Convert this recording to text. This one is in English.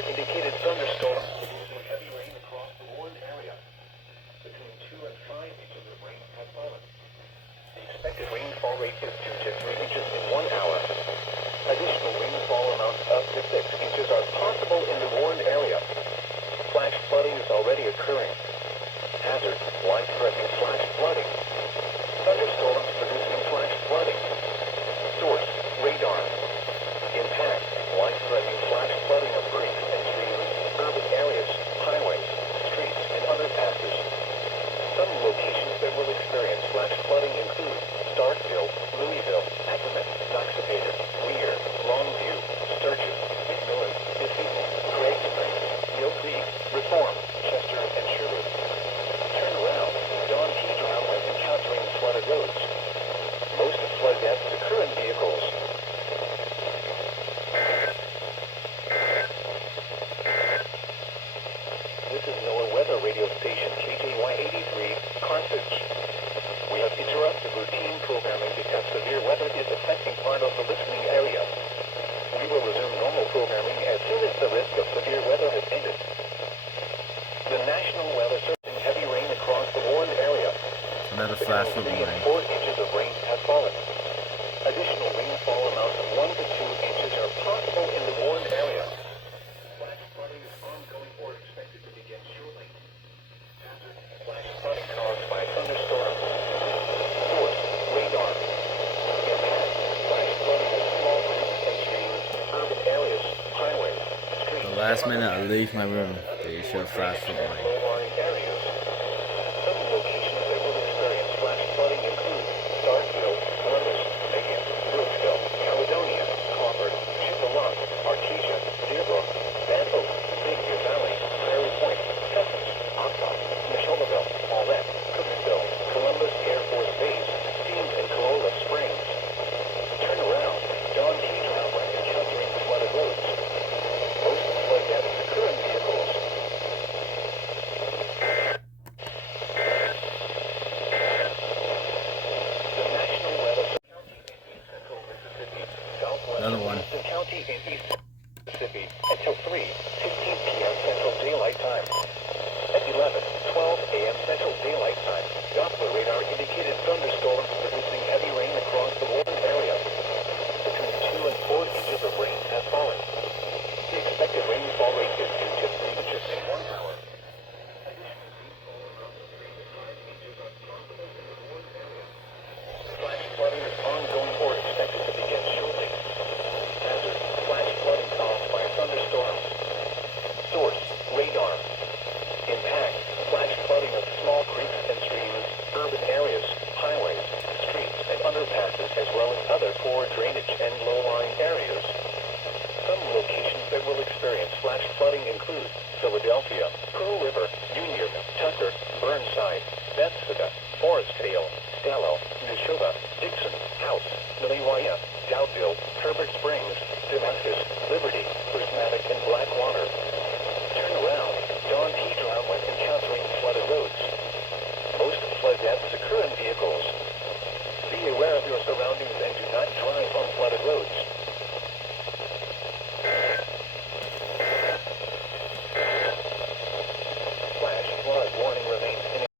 radar indicated thunderstorms producing heavy rain across the warned area. Between 2 and 5 inches of rain has fallen. The expected rainfall rate is 2 to 3 inches in 1 hour. Additional rainfall amounts up to 6 inches are possible in the warned area. Flash flooding is already occurring. Hazard, life-threatening flash flooding. Thunderstorms producing flash flooding. Source, radar. Impact, life-threatening flash flooding of creeks and streams, urban areas, highways, streets, and underpasses. Some locations that will experience flash flooding include Starkville, Louisville, Ackerman, Noxapater, Weir, Longview, Sturgis, McMillan, Mississippi, Gray Springs, Mill Creek, Reform, Chester, and Sherwood. Turn around, Don Pedro when encountering flooded roads. Most flood deaths occur in vehicles. This is NOAA weather radio station KJY83, Carthage. We have interrupted routine programming because severe weather is affecting part of the listening area. We will resume normal programming as soon as the risk of severe weather has ended. The National Weather Service heavy rain across the warned area. Another flash flood Between 3 and warning. 4 inches of rain has fallen. Additional rainfall amounts of 1 to 2 inches are possible in the warned area. Flash flooding is ongoing or expected to begin shortly. Hazard, flash flooding caused by thunderstorms. Source, radar. Impact, flash flooding of small creeks and streams, urban areas, highways, streets. The last minute I leave my room, they issue a flash flood warning. Low-lying areas. Some locations that will experience flash flooding include Starkville, Columbus, Macon, Brooksville, Caledonia, Crawford, Chippewa, Artesia, Dearbrook, Van Oak, Big Valley, Prairie Point, Texas, Oxford, Neshonoville, Paulette, Cookville, Columbus Air Force Base, Steams, and Corolla Springs. Turn around, Don Pedro when encountering flooded roads. Most flood deaths occur in vehicles. The National Weather Service in central Mississippi, southwest Another one. Winston County in east Mississippi until 3:15 p.m. Central Daylight Time. At 11:12 a.m. Central Daylight Time, Doppler radar indicated thunderstorms producing heavy rain across the warned area. Between 2 and 4 inches of rain has fallen. The expected rainfall rate is 2 to 3 inches in 1 hour. Additional rainfall amounts of 3 to 5 inches are possible in the warned area. Flash flooding is ongoing or expected to begin shortly. Hazard, flash flooding caused by thunderstorms. Source, radar. Impact, flash flooding of small creeks and streams, urban areas, highways, streets, and underpasses, as well as other poor drainage and low-lying areas. Some locations that will experience flash flooding include Philadelphia, Pearl River,